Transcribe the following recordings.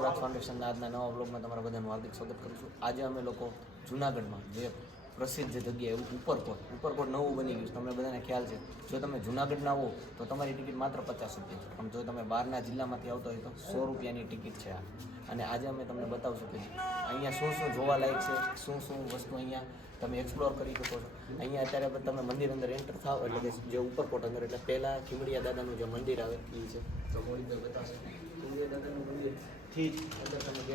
ઋતુરાજ ફાઉન્ડેશનના આજના નવા બ્લોગમાં તમારા બધાનું હાર્દિક સ્વાગત કરું છું. આજે અમે લોકો જુનાગઢમાં જે પ્રસિદ્ધ જગ્યા એવું ઉપરકોટ ઉપરકોટ નવું બની ગયું છે. તમને બધાને ખ્યાલ છે, જો તમે જુનાગઢના હો, તો તમારી ટિકિટ માત્ર પચાસ રૂપિયા છે. પણ જો તમે બહારના જિલ્લામાંથી આવતા હોય તો સો રૂપિયાની ટિકિટ છે આ. અને આજે અમે તમને બતાવશું કે અહીંયા શું શું જોવાલાયક છે, શું શું વસ્તુ અહીંયા તમે એક્સપ્લોર કરી શકો છો. અહીંયા અત્યારે તમે મંદિર અંદર એન્ટર થાવ એટલે જે ઉપરકોટ અંદર, એટલે પહેલાં ખીમડિયા દાદાનું જે મંદિર આવે, એ છે. તો મોહિતભાઈ બતાવશે. ખીમડિયા દાદાનું મંદિરથી જ અંદર તમે જે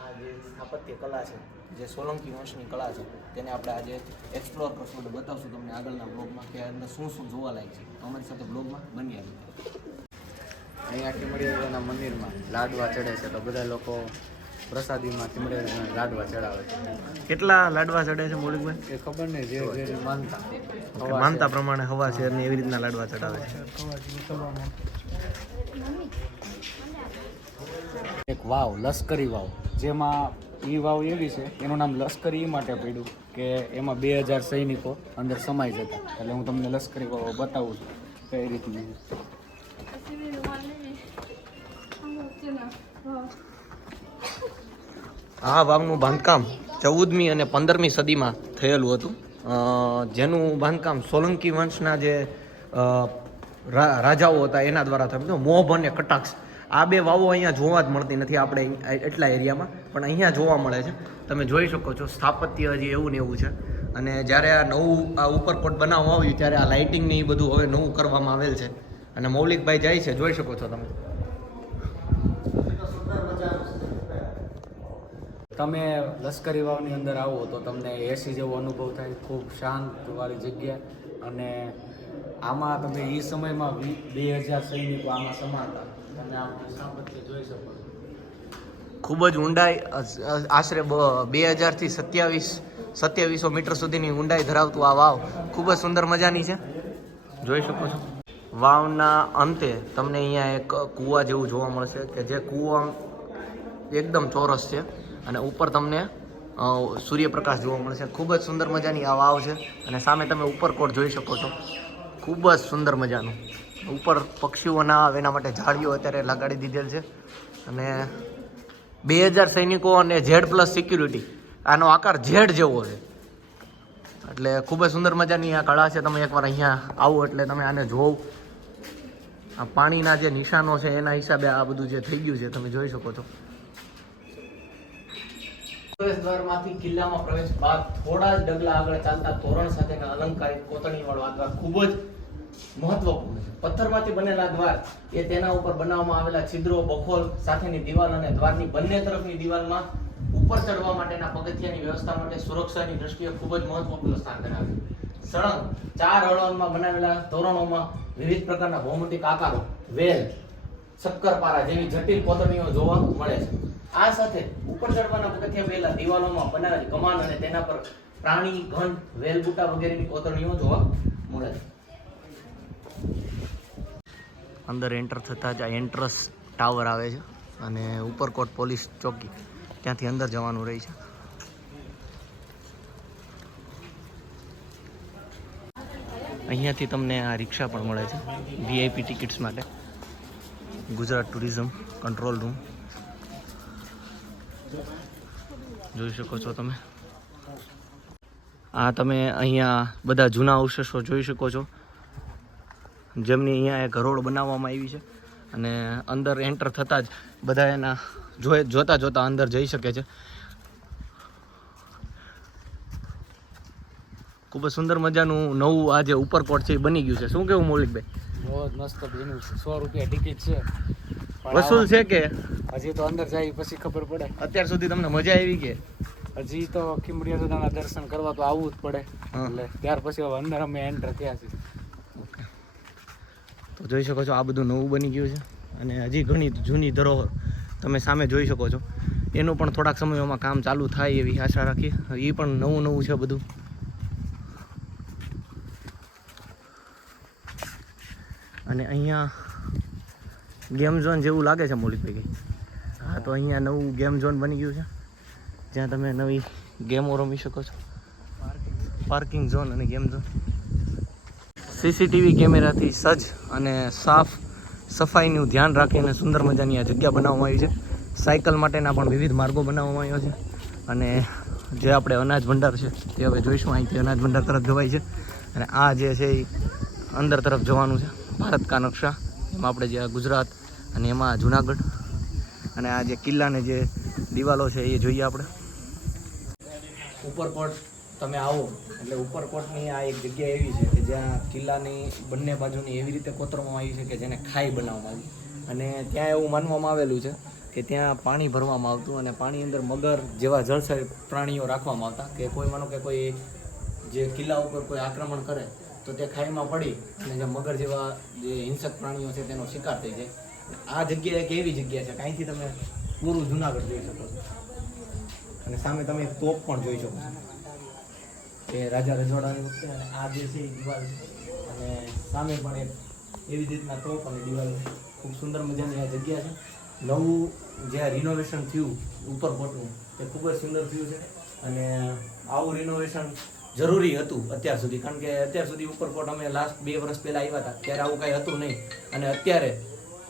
આ જે સ્થાપત્ય કલા છે જે સોલંકી વંશની કલા છે તેને આપણે આજે એક્સપ્લોર કરશું. એટલે બતાવશું તમને આગળના બ્લોગમાં કે અંદર શું શું જોવાલાયક છે. તો અમારી સાથે બ્લોગમાં બની આવી અહીંયા ટીમડિયાના મંદિરમાં લાડવા ચડે છે. તો બધા લોકો પ્રસાદીમાં ટીમડિયાના લાડવા ચડાવે છે. કેટલા લાડવા ચડે છે મૌલિકભાઈ એ ખબર નહીં જે જે માનતા. માનતા પ્રમાણે હવા છે અને એવી રીતના લાડવા ચડાવે છે. એક વાવ, લશ્કરી વાવ. જેમાં એ વાવ એવી છે, એનું નામ લશ્કરી એ માટે પડ્યું કે એમાં બે હજાર સૈનિકો અંદર સમાઈ જતા. એટલે હું તમને લશ્કરી વાવ બતાવું છું કઈ રીતની. આ વાવનું બાંધકામ ચૌદમી અને પંદરમી સદીમાં થયેલું હતું. જેનું બાંધકામ સોલંકી વંશના જે રાજાઓ હતા, એના દ્વારા થયું હતું. અને કટાક્ષ આ બે વાવો અહીંયા જોવા જ મળતી નથી આપણે એટલા એરિયામાં, પણ અહીંયા જોવા મળે છે. તમે જોઈ શકો છો, સ્થાપત્ય હજી એવું ને એવું છે. અને જ્યારે આ નવું આ ઉપરકોટ બનાવવામાં આવ્યું, ત્યારે આ લાઇટિંગ ને એ બધું હવે નવું કરવામાં આવેલ છે. અને મૌલિકભાઈ જાય છે, જોઈ શકો છો તમે. તમે લશ્કરી વાવની અંદર આવો તો તમને એસી જેવો અનુભવ થાય, ખૂબ શાંત વાળી જગ્યા. અને આમાં તમે એ સમયમાં બે હજાર સૈનિકો આમાં સમાતા. અને આમ સ્થાપત્ય જોઈ શકો ખૂબ જ ઊંડાઈ આશરે બે હજારથી સત્યાવીસ, સત્યાવીસો મીટર સુધીની ઊંડાઈ ધરાવતું આ વાવ. ખૂબ જ સુંદર મજાની છે. જોઈ શકો છો. વાવના અંતે તમને અહીંયા એક કૂવા જેવું જોવા મળશે કે જે કૂવા એકદમ ચોરસ છે અને ઉપર તમને સૂર્યપ્રકાશ જોવા મળશે. ખૂબ જ સુંદર મજાની આ વાવ છે અને સામે તમે ઉપરકોટ જોઈ શકો છો. ખૂબ જ સુંદર મજાનું. ઉપર પક્ષીઓ ના આવે એના માટે ઝાડીઓ અત્યારે લગાડી દીધેલ છે. અને બે હજાર સૈનિકો અને ઝેડ પ્લસ સિક્યુરિટી, આનો આકાર ઝેડ જેવો છે. એટલે ખૂબ જ સુંદર મજાની આ કળા છે. તમે એકવાર અહીંયા આવો એટલે તમે આને જોવો. આ પાણીના જે નિશાનો છે, એના હિસાબે આ બધું જે થઈ ગયું છે, તમે જોઈ શકો છો. પ્રવેશ દ્વારમાંથી કિલ્લામાં પ્રવેશ બાદ થોડા જ ડગલા આગળ ચાલતા તોરણ સાથેના અલંકારિક કોતરણીવાળો આ દ્વાર ખૂબ જ મહત્વપૂર્ણ છે. પથ્થરમાંથી બનેલા દ્વાર એ તેના ઉપર બનાવવામાં આવેલા છિદ્રો, બખોલ સાથેની દિવાલ અને દ્વારની બંને તરફની દિવાલમાં ઉપર ચડવા માટેના પગથિયાની વ્યવસ્થા માટે સુરક્ષાની દ્રષ્ટિએ ખૂબ જ મહત્વપૂર્ણ સ્થાન ધરાવે છે. સળંગ ચાર હળવનમાં બનાવેલા તોરણોમાં વિવિધ પ્રકારના ભૌમિતિક આકારો, વેલ, શક્કરપારા જેવી જટિલ કોતરણીઓ જોવા મળે છે. આ સાથે ઉપર ચડવાના પગથિયા પહેલા દિવાલોમાં બનાવેલ કમાન અને તેના પર પ્રાણી ઘંટ વેલબુટા વગેરેની કોતરણીઓ જોવા મળે છે. અંદર એન્ટર થતાં જ આ એન્ટ્રસ ટાવર આવે છે અને ઉપરકોટ પોલીસ ચોકી ત્યાંથી અંદર જવાનું રહે છે. અહીંયાથી તમને આ રિક્ષા પણ મળે છે વીઆઈપી ટિકિટ્સ માટે. ગુજરાત ટુરિઝમ કંટ્રોલ રૂમ જોઈ શકો છો તમે. આ તમે અહીંયા બધા જૂના અવશેષો જોઈ શકો છો. જેમની અહીંયા એ ઘરોળ બનાવવામાં આવી છે અને અંદર એન્ટર થતાં જ બધા એના જોઈ જોતા જોતા અંદર જઈ શકે છે. ખૂબ જ સુંદર મજાનું નવું આ જે ઉપરકોટ છે એ બની ગયું છે. શું કેવું મૌલિકભાઈ? બહુ જ મસ્ત એનું સો રૂપિયા ટિકિટ છે. વસૂલ છે કે? હજી તો અંદર જાય પછી ખબર પડે. અત્યાર સુધી તમને મજા આવી કે? હજી તો ખીમડિયા દાદાના દર્શન કરવા તો આવવું જ પડે. એટલે ત્યાર પછી હવે અંદર અમે એન્ટર થયા છીએ. જોઈ શકો છો આ બધું નવું બની ગયું છે. અને હજી ઘણી જૂની ધરોહર તમે સામે જોઈ શકો છો. એનું પણ થોડાક સમયોમાં કામ ચાલુ થાય એવી આશા રાખીએ એ પણ નવું નવું છે બધું. અને અહીંયા ગેમ ઝોન જેવું લાગે છે મૌલિકભાઈ હા તો અહીંયા નવું ગેમ ઝોન બની ગયું છે. જ્યાં તમે નવી ગેમો રમી શકો છો. પાર્કિંગ ઝોન અને ગેમ ઝોન. સીસીટીવી કેમેરાથી સજ્જ અને સાફ સફાઈનું ધ્યાન રાખીને સુંદર મજાની આ જગ્યા બનાવવામાં આવી છે. સાયકલ માટેના પણ વિવિધ માર્ગો બનાવવામાં આવ્યા છે. અને જે આપણે અનાજ ભંડાર છે તે હવે જોઈશું. અહીંથી અનાજ ભંડાર તરફ જવાય છે. અને આ જે છે એ અંદર તરફ જવાનું છે, ભારત કા નકશા. એમાં આપણે જે ગુજરાત અને એમાં જુનાગઢ અને આ જે કિલ્લાને જે દિવાલો છે એ જોઈએ આપણે. ઉપરકોટ તમે આવો. એટલે ઉપરકોટની આ એક જગ્યા એવી છે. જ્યાં કિલ્લાની બંને બાજુની એવી રીતે કોતરવામાં આવી છે કે જેને ખાઈ બનાવવામાં આવી. અને ત્યાં એવું માનવામાં આવેલું છે કે ત્યાં પાણી ભરવામાં આવતું અને પાણી અંદર મગર જેવા જળસર પ્રાણીઓ રાખવામાં આવતા કે કોઈ માનો કે કોઈ જે કિલ્લા ઉપર કોઈ આક્રમણ કરે તો તે ખાઈમાં પડી અને જે મગર જેવા જે હિંસક પ્રાણીઓ છે તેનો શિકાર થઈ જાય. આ જગ્યા એક એવી જગ્યા છે કાંઈથી તમે પૂરું જુનાગઢ જોઈ શકો છો. અને સામે તમે તોપ પણ જોઈ શકો છો. કે રાજા રજવાડાની વખતે અને આ જે છે એ દિવાલ અને સામે પણ એક એવી રીતના તોપ અને દિવાલ ખૂબ સુંદર મજાની આ જગ્યા છે. નવું જે રિનોવેશન થયું ઉપરકોટનું તે ખૂબ જ સુંદર થયું છે. અને આવું રિનોવેશન જરૂરી હતું અત્યાર સુધી. કારણ કે અત્યાર સુધી ઉપરકોટ અમે લાસ્ટ બે વર્ષ પહેલાં આવ્યા હતા. ત્યારે આવું કાંઈ હતું નહીં. અને અત્યારે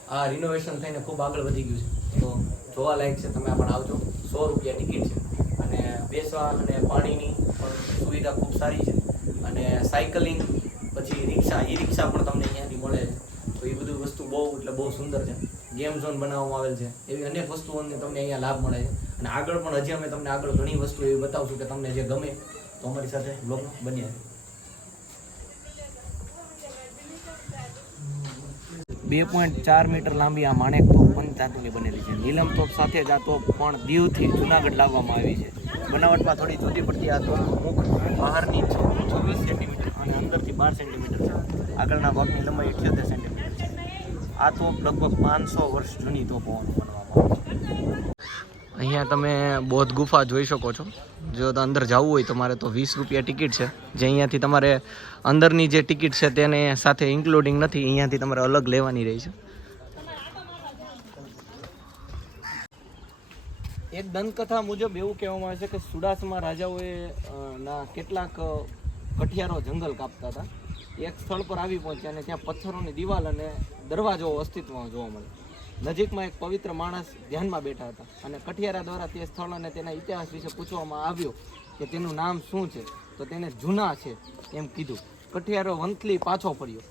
આ રિનોવેશન થઈને ખૂબ આગળ વધી ગયું છે. તો જોવા લાયક છે, તમે પણ આવજો. સો રૂપિયા ટિકિટ છે. અને બેસવા અને પાણીની પણ સુવિધા ખૂબ સારી છે. અને સાયકલિંગ, પછી રિક્ષા ઈ રિક્ષા પણ તમને અહીંયાથી મળે છે. તો એ બધું વસ્તુ બહુ, એટલે બહુ સુંદર છે. ગેમ ઝોન બનાવવામાં આવેલ છે. એવી અનેક વસ્તુઓને તમને અહીંયા લાભ મળે છે. અને આગળ પણ હજી અમે તમને આગળ ઘણી વસ્તુ એવી બતાવશું કે તમને જે ગમે તો અમારી સાથે બ્લોગ બન્યા છે બે પોઈન્ટ ચાર મીટર લાંબી આ માણેક તોપ પંચધાતુની બનેલી છે. નીલમ તોપ સાથે જ આ તોપ પણ દીવથી જુનાગઢ લાવવામાં આવી છે. બનાવટમાં થોડી જુદી પડતી આ તોપનું મુખ બહારની છવ્વીસ સેન્ટીમીટર અને અંદરથી બાર સેન્ટીમીટર છે. આગળના ભાગની લંબાઈ અઠ્યોતેર સેન્ટીમીટર છે. આ તોપ લગભગ પાંચસો વર્ષ જૂની તોપ હોવાનું બનવામાં આવે છે. અહીંયા તમે બૌદ્ધ ગુફા જોઈ શકો છો. જો તો અંદર જવું હોય તમારે તો વીસ રૂપિયા ટિકિટ છે. જે અહીંયાથી તમારે અંદરની જે ટિકિટ છે તેને સાથે ઇન્ક્લુડિંગ નથી, અહીંયાથી તમારે અલગ લેવાની રહી છે. એક દંતકથા મુજબ એવું કહેવામાં આવે છે કે સુડાસમાં રાજાઓએ ના, કેટલાક કઠિયારો જંગલ કાપતા હતા. એક સ્થળ પર આવી પહોંચ્યા અને ત્યાં પથ્થરોની દિવાલ અને દરવાજો અસ્તિત્વમાં જોવા મળે નજીકમાં એક પવિત્ર માણસ ધ્યાનમાં બેઠા હતા અને કઠિયારા દ્વારા તે સ્થળ અને તેના ઇતિહાસ વિશે પૂછવામાં આવ્યો કે તેનું નામ શું છે, તો તેને જૂના છે એમ કીધું. કઠિયારો વંથલી પાછો પડ્યો.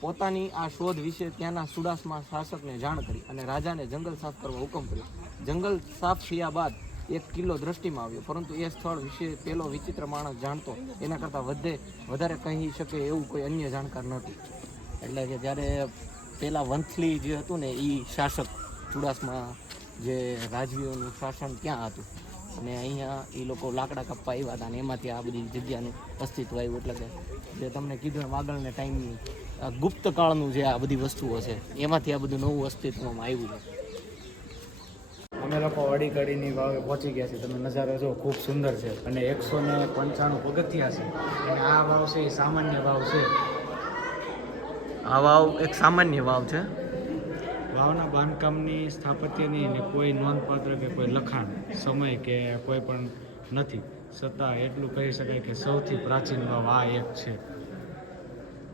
પોતાની આ શોધ વિશે ત્યાંના સુડાસમાં શાસકને જાણ કરી અને રાજાને જંગલ સાફ કરવા હુકમ કર્યો. જંગલ સાફ થયા બાદ એક કિલ્લો દ્રષ્ટિમાં આવ્યો, પરંતુ એ સ્થળ વિશે પેલો વિચિત્ર માણસ જાણતો એના કરતાં વધે વધારે કહી શકે એવું કોઈ અન્ય જાણકાર નહોતી. એટલે કે જ્યારે પેલા વંથલી જે હતું ને એ શાસક ચુડાસમાં જે રાજવીઓનું શાસન ક્યાં હતું? અને અહીંયા એ લોકો લાકડા કપ્પા આવ્યા હતા અને એમાંથી આ બધી જગ્યાનું અસ્તિત્વ આવ્યું. એટલે કે જે તમને કીધું એમ, આગળના ટાઈમની ગુપ્ત કાળનું જે આ બધી વસ્તુઓ છે, એમાંથી આ બધું નવું અસ્તિત્વમાં આવ્યું છે. અમે લોકો અડી કડીની વાવે પહોંચી ગયા છીએ. તમે નજારો જો ખૂબ સુંદર છે. અને એકસો ને પંચાણું પગથિયા છે. અને આ વાવ છે, એ સામાન્ય વાવ છે. આ વાવ એક સામાન્ય વાવ છે. વાવના બાંધકામની સ્થાપત્યની ને કોઈ નોંધપાત્ર કે કોઈ લખાણ, સમય કે કોઈ પણ નથી. છતાં એટલું કહી શકાય કે સૌથી પ્રાચીન વાવ આ એક છે.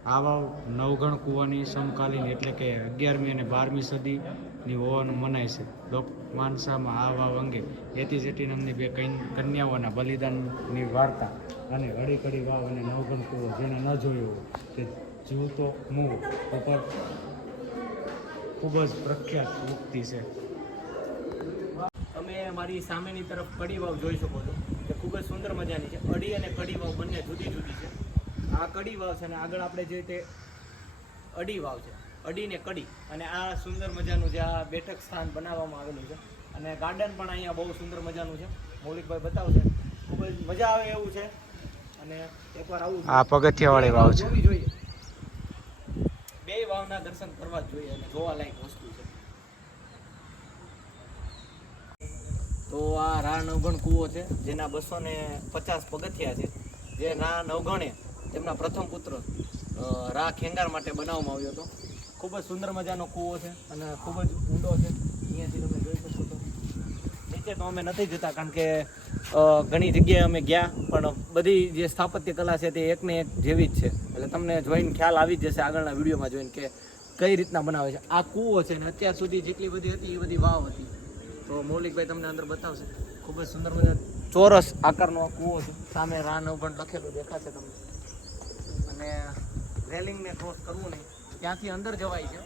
આ વાવ નવગણ કૂવાની સમકાલીન એટલે કે અગિયારમી અને બારમી સદીની હોવાનું મનાય છે. લોક માનસામાં આ વાવ અંગે એતી જેટી નામની બે કન્યાઓના બલિદાનની વાર્તા અને અડીકડી વાવ અને નવગણ કૂવો જેને ન જોયો તે જીવતો મૂળ. ઉપર ખૂબ જ પ્રખ્યાત મુક્તિ છે. તમે મારી સામેની તરફ કડી વાવ જોઈ શકો છો. તે ખૂબ જ સુંદર મજાની છે. અડી અને કડી વાવ બંને જુદી જુદી છે. આ કડી વાવ છે અને આગળ આપણે જે તે અડી વાવ છે. અડી ને કડી. અને આ સુંદર મજાનું જે આ બેઠક સ્થાન બનાવવામાં આવેલું છે. અને ગાર્ડન પણ અહીંયા બહુ સુંદર મજાનું છે. મૌલિકભાઈ બતાવશે. ખૂબ જ મજા આવે એવું છે. અને એકવાર આવું આ પગથિયાવાળી વાવ છે. વાવના દર્શન કરવા જ જોઈએ અને જોવા લાયક વસ્તુ છે. તો આ રા નવગણ કૂવો છે, જેના બસો ને પચાસ પગથિયા છે. જે રા નવગણે તેમના પ્રથમ પુત્ર રા ખેંગાર માટે બનાવવામાં આવ્યો હતો. ખૂબ જ સુંદર મજાનો કૂવો છે અને ખૂબ જ ઊંડો છે. અહીંયાથી તમે જોઈ શકો છો. નીચે તો અમે નથી જતા કારણ કે ઘણી જગ્યાએ અમે ગયા, પણ બધી જે સ્થાપત્ય કલા છે તે એકને એક જેવી જ છે. એટલે તમને જોઈને ખ્યાલ આવી જ જશે આગળના વિડીયોમાં જોઈને કે કઈ રીતના બનાવે છે. આ કૂવો છે ને અત્યાર સુધી જેટલી બધી હતી, એ બધી વાવ હતી. તો મૌલિકભાઈ તમને અંદર બતાવશે. ખૂબ જ સુંદર મજા ચોરસ આકારનો આ કૂવો છે. સામે રાન પણ લખેલું દેખાશે તમને. અને રેલિંગને ક્રોસ કરવું નહીં. ત્યાંથી અંદર જવાય છે.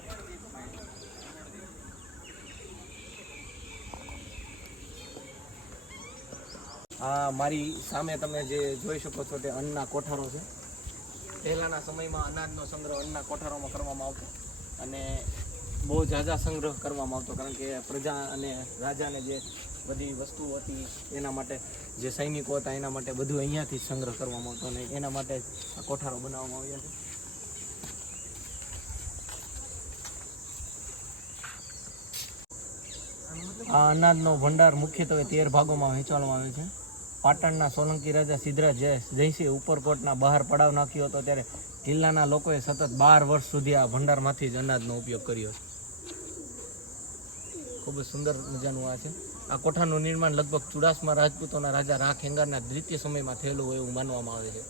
આ મારી સામે તમે જે જોઈ શકો છો તે અન્નના કોઠારો છે. પહેલાંના સમયમાં અનાજનો સંગ્રહ અન્નના કોઠારોમાં કરવામાં આવતો અને બહુ ઝાઝા સંગ્રહ કરવામાં આવતો કારણ કે પ્રજા અને રાજાને જે બધી વસ્તુઓ હતી એના માટે જે સૈનિકો હતા એના માટે બધું અહીંયાથી સંગ્રહ કરવામાં આવતો અને એના માટે આ કોઠારો બનાવવામાં આવ્યા છે. આ અનાજનો ભંડાર મુખ્યત્વે તેર ભાગોમાં વહેંચવામાં આવે છે. પાટણના સોલંકી રાજા સિદ્ધરાજ જયસિંહ ઉપરકોટના બહાર પડાવ નાખ્યો હતો ત્યારે કિલ્લાના લોકોએ સતત બાર વર્ષ સુધી આ ભંડારમાંથી જ અનાજનો ઉપયોગ કર્યો છે. ખૂબ જ સુંદર મજાનું આ છે. આ કોઠાનું નિર્માણ લગભગ ચુડાસમા રાજપૂતોના રાજા રા ખેંગારના દ્વિતીય સમયમાં થયેલું હોય એવું માનવામાં આવે છે.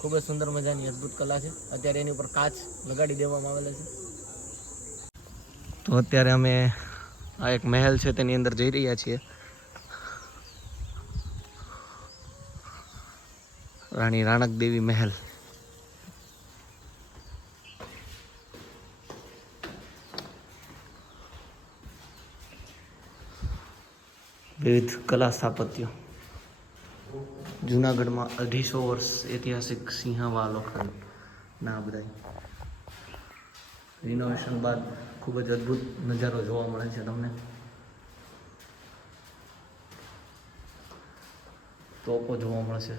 ખૂબ જ સુંદર મજાની અદ્ભુત કલા છે. અત્યારે એની ઉપર કાચ લગાડી દેવામાં આવેલા છે. તો અત્યારે અમે આ એક મહેલ છે તેની અંદર જઈ રહ્યા છીએ. રાણી રાણક દેવી મહેલ. વિવિધ કલા સ્થાપત્યો. જુનાગઢમાં અઢીસો વર્ષ ઐતિહાસિક સિંહાવા લોખંડ ના બધા રિનોવેશન બાદ ખૂબ જ અદ્ભુત નજારો જોવા મળે છે તમને. તોપો જોવા મળશે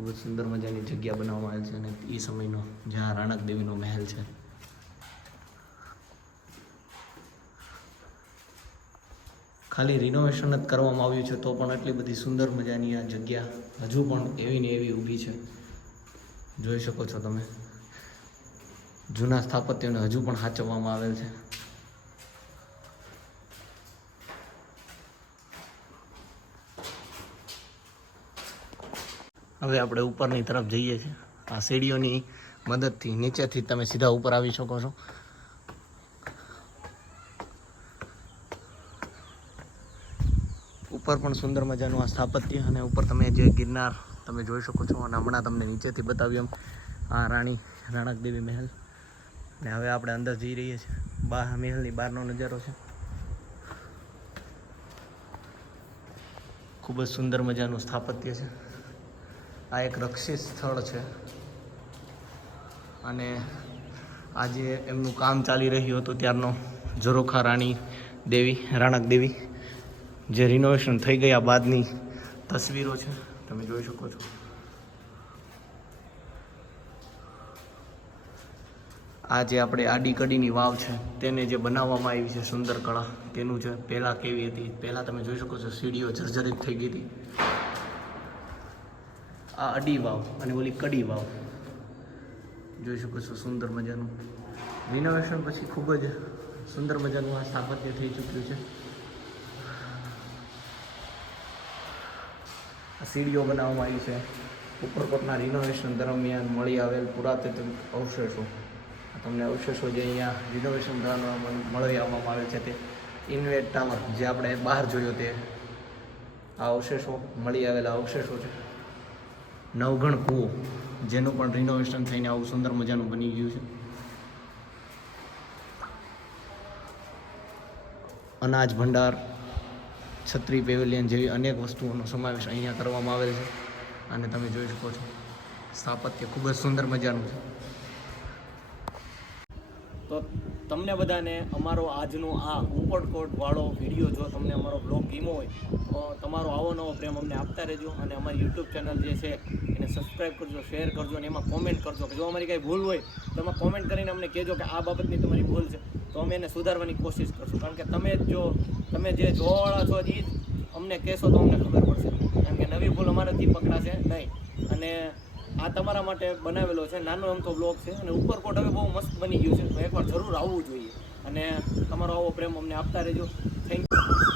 ખૂબ જ સુંદર મજાની જગ્યા બનાવવામાં આવેલ છે અને એ સમયનો જ્યાં રાણક દેવીનો મહેલ છે. ખાલી રિનોવેશન જ કરવામાં આવ્યું છે, તો પણ એટલી બધી સુંદર મજાની આ જગ્યા હજુ પણ એવી ને એવી ઊભી છે. જોઈ શકો છો તમે. જૂના સ્થાપત્યોને હજુ પણ સાચવવામાં આવેલ છે. હવે આપણે ઉપરની તરફ જઈએ છીએ. આ સીડીઓની મદદથી નીચેથી તમે સીધા ઉપર આવી શકો છો. ઉપર પણ સુંદર મજાનું આ સ્થાપત્ય અને ઉપર તમે જે ગિરનાર તમે જોઈ શકો છો, અને હમણાં તમને નીચેથી બતાવ્યું એમ આ રાણી રાણકદેવી મહેલ. ને હવે આપણે અંદર જઈ રહીએ છીએ. બહાર મહેલની બહારનો નજારો છે. ખૂબ જ સુંદર મજાનું સ્થાપત્ય છે. આ એક રક્ષિત સ્થળ છે. અને આજે એમનું કામ ચાલી રહ્યું હતું ત્યારનો ઝરોખા રાણી દેવી, રાણક દેવી, જે રિનોવેશન થઈ ગયા બાદની તસવીરો છે. તમે જોઈ શકો છો. આ જે આપણે આડી કડીની વાવ છે, તેને જે બનાવવામાં આવી છે સુંદર કળા, તેનું છે પહેલાં કેવી હતી, પહેલાં તમે જોઈ શકો છો, સીડીઓ જર્જરિત થઈ ગઈ હતી. આ અડી વાવ અને ઓલી કડી વાવ. જોઈ શકો છો સુંદર મજાનું રિનોવેશન પછી ખૂબ જ સુંદર મજાનું આ સ્થાપત્ય થઈ ચૂક્યું છે. આ સીડીઓ બનાવવામાં આવી છે. ઉપરકોટના રિનોવેશન દરમિયાન મળી આવેલ પુરાતત્વિક અવશેષો. તમને અવશેષો જે અહીંયા રિનોવેશન દરમિયાન મળી આવવામાં આવે છે તે ઇન્વેટ ટાવર જે આપણે બહાર જોયો તે. આ અવશેષો મળી આવેલા અવશેષો છે. નવગણ કૂવો, જેનું પણ રિનોવેશન થઈને આવું સુંદર મજાનું બની ગયું છે. અનાજ ભંડાર, છત્રી પેવેલિયન જેવી અનેક વસ્તુઓનો સમાવેશ અહીંયા કરવામાં આવેલ છે. અને તમે જોઈ શકો છો. સ્થાપત્ય ખૂબ જ સુંદર મજાનું છે. તો તમને બધાને અમારો આજનો આ ઉપરકોટ વાળો વીડિયો જો તમને અમારો બ્લોગ ગીમો હોય, તો તમારો આવો નવો પ્રેમ અમને આપતા રહેજો અને અમારી યુટ્યુબ ચેનલ જે છે, એને સબસ્ક્રાઈબ કરજો શેર કરજો અને એમાં કોમેન્ટ કરજો કે જો અમારી કાંઈ ભૂલ હોય, તો એમાં કોમેન્ટ કરીને અમને કહેજો કે આ બાબતની તમારી ભૂલ છે. તો અમે એને સુધારવાની કોશિશ કરશું. કારણ કે તમે જ તમે જે જોવાવાળા છો એ જ અમને કહેશો તો અમને ખબર પડશે. કારણ કે નવી ભૂલ અમારાથી પકડાશે નહીં. અને આ તમારા માટે બનાવેલો છે, નાનો અમથો બ્લોગ છે અને ઉપરકોટ હવે બહુ મસ્ત બની ગયું છે. તો એકવાર જરૂર આવવું જોઈએ. અને તમારો આવો પ્રેમ અમને આપતા રહેજો. Thank you